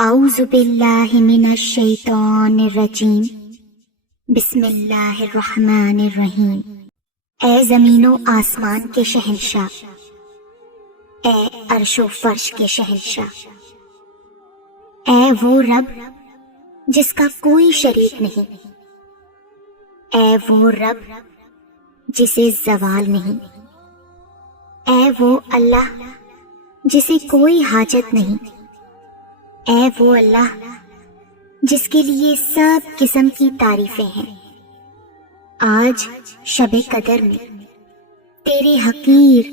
اعوذ باللہ من الشیطان الرجیم بسم اللہ الرحمن الرحیم۔ اے زمین و آسمان کے شہنشاہ، اے عرش و فرش کے شہنشاہ، اے وہ رب جس کا کوئی شریک نہیں، اے وہ رب جسے زوال نہیں، اے وہ اللہ جسے کوئی حاجت نہیں، اے وہ اللہ جس کے لیے سب قسم کی تعریفیں ہیں۔ آج شب قدر میں تیرے حقیر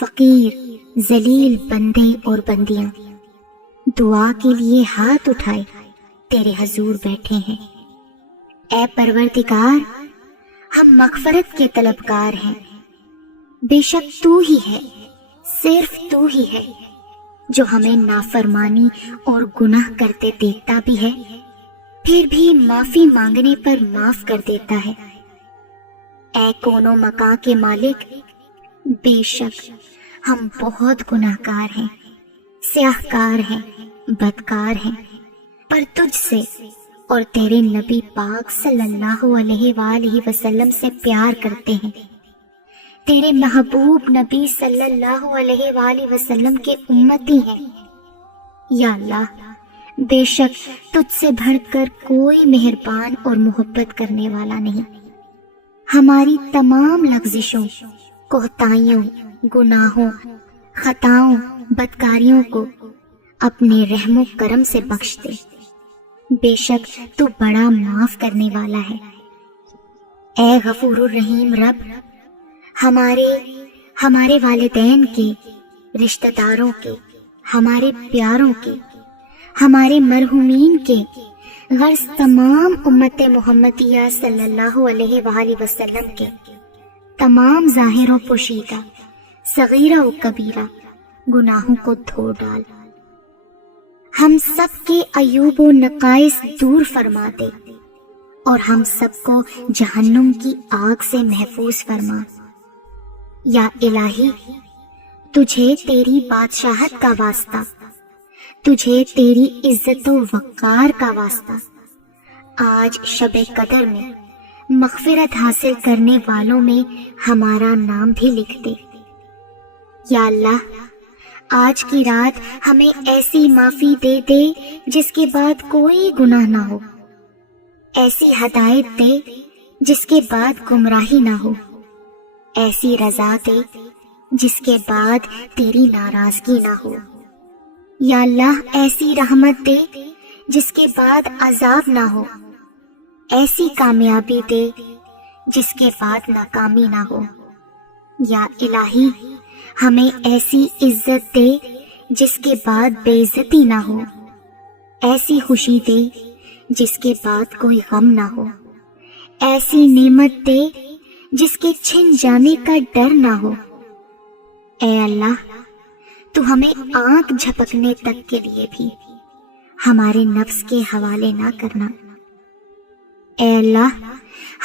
فقیر ذلیل بندے اور بندیاں دعا کے لیے ہاتھ اٹھائے تیرے حضور بیٹھے ہیں۔ اے پروردگار، ہم مغفرت کے طلبگار ہیں، بے شک تو ہی ہے، صرف تو ہی ہے جو ہمیں نافرمانی اور گناہ کرتے دیکھتا بھی ہے، پھر بھی معافی مانگنے پر معاف کر دیتا ہے۔ اے کون و مکان کے مالک، بے شک ہم بہت گناہ گار ہیں، سیاہ کار ہیں، بدکار ہیں، پر تجھ سے اور تیرے نبی پاک صلی اللہ علیہ وآلہ وسلم سے پیار کرتے ہیں، تیرے محبوب نبی صلی اللہ علیہ وآلہ وسلم کے امتی ہیں۔ یا اللہ، بے شک تجھ سے بڑھ کر کوئی مہربان اور محبت کرنے والا نہیں۔ ہماری تمام لغزشوں، کوتاہیوں، گناہوں، خطاؤں، بدکاریوں کو اپنے رحم و کرم سے بخش دے، بے شک تو بڑا معاف کرنے والا ہے۔ اے غفور الرحیم رب، ہمارے والدین کے، رشتہ داروں کے، ہمارے پیاروں کے، ہمارے مرحومین کے، غرض تمام امت محمدیہ صلی اللہ علیہ وآلہ وسلم کے تمام ظاہر و پوشیدہ، صغیرہ و کبیرہ گناہوں کو دھو ڈال۔ ہم سب کے عیوب و نقائص دور فرما دے اور ہم سب کو جہنم کی آگ سے محفوظ فرما۔ یا الہی، تجھے تیری بادشاہت کا واسطہ، تجھے تیری عزت و وقار کا واسطہ، آج شب قدر میں مغفرت حاصل کرنے والوں میں ہمارا نام بھی لکھ دے۔ یا اللہ، آج کی رات ہمیں ایسی معافی دے دے جس کے بعد کوئی گناہ نہ ہو، ایسی ہدایت دے جس کے بعد گمراہی نہ ہو، ایسی رضا دے جس کے بعد تیری ناراضگی نہ ہو۔ یا اللہ، ایسی رحمت دے جس کے بعد عذاب نہ ہو، ایسی کامیابی دے جس کے بعد ناکامی نہ ہو۔ یا الہی، ہمیں ایسی عزت دے جس کے بعد بے عزتی نہ ہو، ایسی خوشی دے جس کے بعد کوئی غم نہ ہو، ایسی نعمت دے جس کے چھن جانے کا ڈر نہ ہو۔ اے اللہ، تو ہمیں آنکھ جھپکنے تک کے لیے بھی ہمارے نفس کے حوالے نہ کرنا۔ اے اللہ،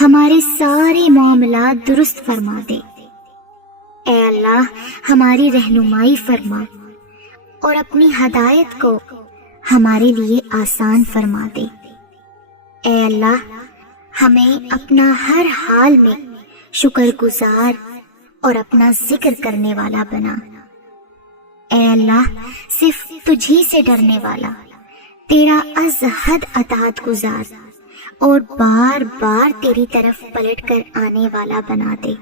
ہمارے سارے معاملات درست فرما دے۔ اے اللہ، ہماری رہنمائی فرما اور اپنی ہدایت کو ہمارے لیے آسان فرما دے۔ اے اللہ، ہمیں اپنا ہر حال میں شکر گزار اور اپنا ذکر کرنے والا بنا۔ اے اللہ، صرف تجھی سے ڈرنے والا، تیرا از حد اطاعت گزار اور بار بار تیری طرف پلٹ کر آنے والا بنا دے۔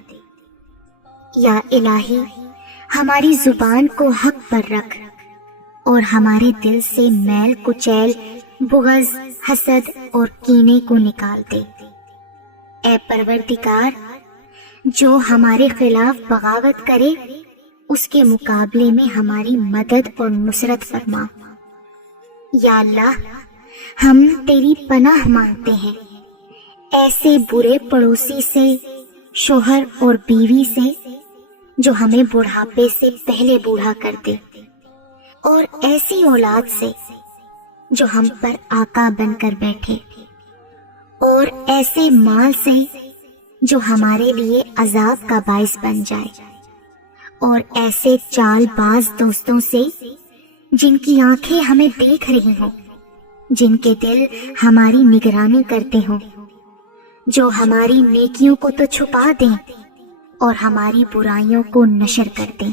یا الہی، ہماری زبان کو حق پر رکھ اور ہمارے دل سے میل کچیل، بغض، حسد اور کینے کو نکال دے۔ اے پروردگار، جو ہمارے خلاف بغاوت کرے اس کے مقابلے میں ہماری مدد اور نصرت فرما۔ یا اللہ، ہم تیری پناہ مانگتے ہیں ایسے برے پڑوسی سے، شوہر اور بیوی سے جو ہمیں بڑھاپے سے پہلے بوڑھا کر دے، اور ایسی اولاد سے جو ہم پر آقا بن کر بیٹھے، اور ایسے مال سے جو ہمارے لیے عذاب کا باعث بن جائے، اور ایسے چال باز دوستوں سے جن کی آنکھیں ہمیں دیکھ رہی ہوں جن کے دل ہماری نگرانی کرتے ہوں، جو ہماری نیکیوں کو تو چھپا دیں اور ہماری برائیوں کو نشر کر دیں۔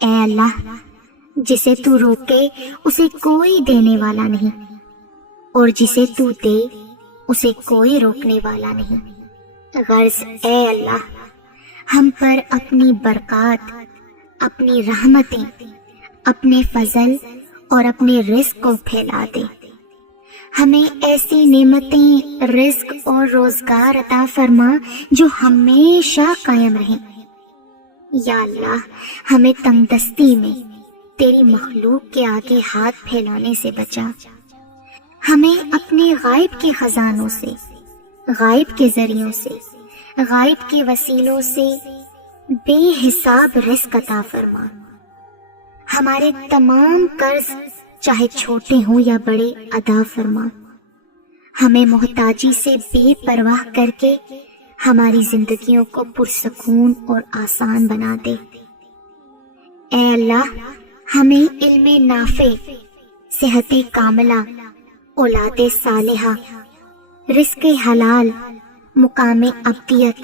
اے اللہ، جسے تو روکے اسے کوئی دینے والا نہیں، اور جسے تو دے اسے کوئی روکنے والا نہیں۔ غرض اے اللہ، ہم پر اپنی برکات، اپنی رحمتیں، اپنے فضل اور اپنے رزق کو پھیلا دے۔ ہمیں ایسی نعمتیں، رزق اور روزگار عطا فرما جو ہمیشہ قائم رہیں۔ یا اللہ، ہمیں تنگ دستی میں تیری مخلوق کے آگے ہاتھ پھیلانے سے بچا۔ ہمیں اپنے غائب کے خزانوں سے، غائب کے ذریعوں سے، غائب کے وسیلوں سے بے حساب رزق عطا فرما۔ ہمارے تمام قرض چاہے چھوٹے ہوں یا بڑے ادا فرما۔ ہمیں محتاجی سے بے پرواہ کر کے ہماری زندگیوں کو پرسکون اور آسان بنا دے۔ اے اللہ، ہمیں علم نافع، صحت کاملہ، اولاد صالحہ، رزق حلال، مقام ابدیت،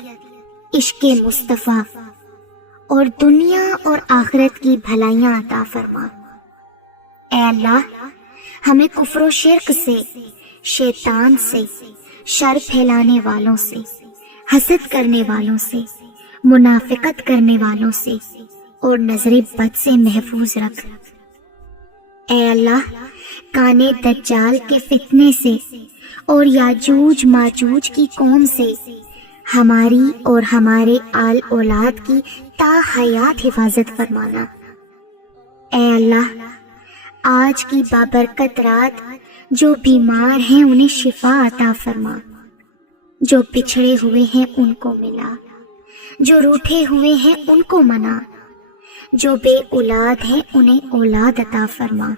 عشق مصطفیٰ اور دنیا اور آخرت کی بھلائیاں عطا فرما۔ اے اللہ، ہمیں کفر و شرک سے، شیطان سے، شر پھیلانے والوں سے، حسد کرنے والوں سے، منافقت کرنے والوں سے اور نظر بد سے محفوظ رکھ۔ اے اللہ، کانے دجال کے فتنے سے اور یاجوج ماجوج کی قوم سے ہماری اور ہمارے آل اولاد کی تا حیات حفاظت فرمانا۔ اے اللہ، آج کی بابرکت رات جو بیمار ہیں انہیں شفا عطا فرما، جو بچھڑے ہوئے ہیں ان کو ملا، جو روٹھے ہوئے ہیں ان کو منا، جو بے اولاد ہیں انہیں اولاد عطا فرما،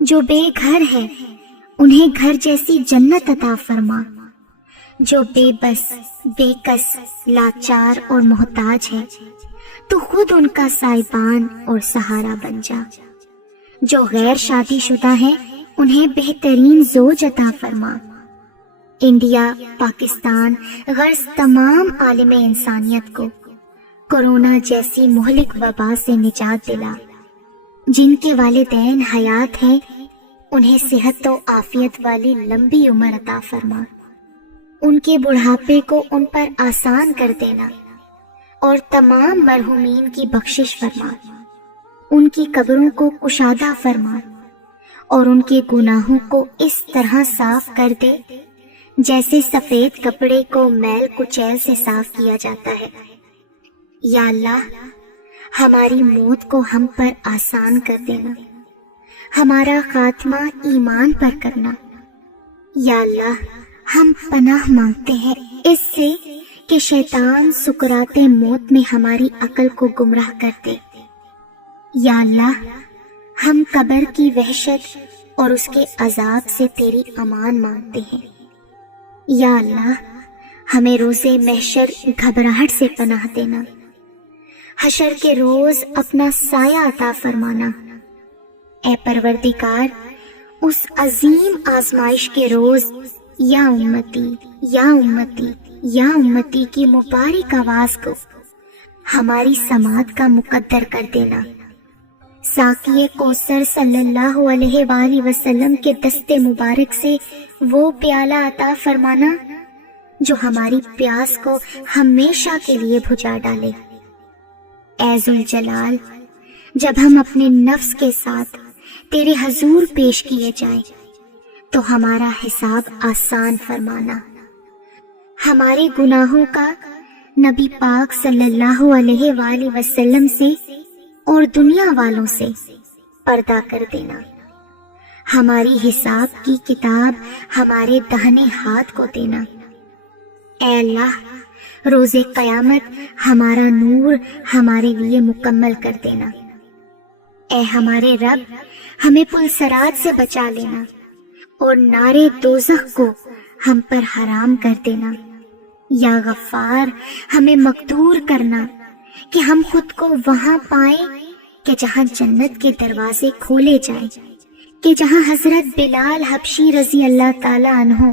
جو بے گھر ہے انہیں گھر جیسی جنت عطا فرما، جو بے بس، بے کس، لاچار اور محتاج ہے تو خود ان کا سائبان اور سہارا بن جا، جو غیر شادی شدہ ہیں انہیں بہترین زوج عطا فرما۔ انڈیا، پاکستان، غرض تمام عالم انسانیت کو کورونا جیسی مہلک وبا سے نجات دلا۔ جن کے والدین حیات ہیں انہیں صحت و عافیت والی لمبی عمر عطا فرما، ان کے بڑھاپے کو ان پر آسان کر دینا اور تمام مرحومین کی بخشش فرما، ان کی قبروں کو کشادہ فرما اور ان کے گناہوں کو اس طرح صاف کر دے جیسے سفید کپڑے کو میل کچیل سے صاف کیا جاتا ہے۔ یا اللہ، ہماری موت کو ہم پر آسان کر دینا، ہمارا خاتمہ ایمان پر کرنا۔ یا اللہ، ہم پناہ مانگتے ہیں اس سے کہ شیطان سکرات موت میں ہماری عقل کو گمراہ کر دے۔ یا اللہ، ہم قبر کی وحشت اور اس کے عذاب سے تیری امان مانگتے ہیں۔ یا اللہ، ہمیں روز محشر گھبراہٹ سے پناہ دینا، حشر کے روز اپنا سایہ عطا فرمانا۔ اے پروردگار، اس عظیم آزمائش کے روز یا امتی، یا امتی، یا امتی کی مبارک آواز کو ہماری سماعت کا مقدر کر دینا۔ ساقی کوثر صلی اللہ علیہ وآلہ وسلم کے دست مبارک سے وہ پیالہ عطا فرمانا جو ہماری پیاس کو ہمیشہ کے لیے بجھا ڈالے۔ اے ذوالجلال، جب ہم اپنے نفس کے ساتھ تیرے حضور پیش کیے جائیں تو ہمارا حساب آسان فرمانا، ہمارے گناہوں کا نبی پاک صلی اللہ علیہ وآلہ وسلم سے اور دنیا والوں سے پردہ کر دینا، ہماری حساب کی کتاب ہمارے داہنے ہاتھ کو دینا۔ اے اللہ، روز قیامت ہمارا نور ہمارے لیے مکمل کر دینا۔ اے ہمارے رب، ہمیں پل صراط سے بچا لینا اور نارے دوزخ کو ہم پر حرام کر دینا۔ یا غفار، ہمیں مقدور کرنا کہ ہم خود کو وہاں پائیں کہ جہاں جنت کے دروازے کھولے جائیں۔ کہ جہاں حضرت بلال حبشی رضی اللہ تعالی عنہ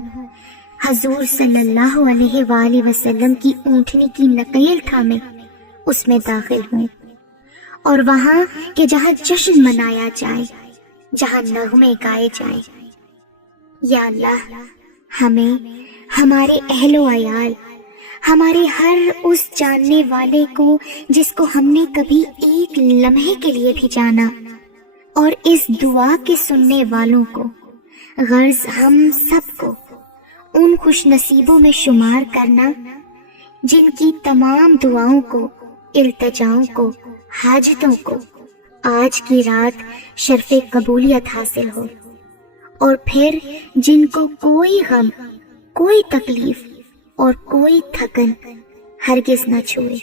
حضور صلی اللہ علیہ وآلہ وسلم کی اونٹنی کی نقیل تھامے اس میں داخل ہوں، اور وہاں کہ جہاں جشن منایا جائے، جہاں نغمے گائے جائیں۔ یا اللہ، ہمیں، ہمارے اہل و عیال، ہمارے ہر اس جاننے والے کو جس کو ہم نے کبھی ایک لمحے کے لیے بھی جانا، اور اس دعا کے سننے والوں کو، غرض ہم سب کو ان خوش نصیبوں میں شمار کرنا جن کی تمام دعاؤں کو، التجاؤں کو، حاجتوں کو آج کی رات شرف قبولیت حاصل ہو، اور پھر جن کو کوئی غم، کوئی تکلیف اور کوئی تھکن ہرگز نہ چھوئے۔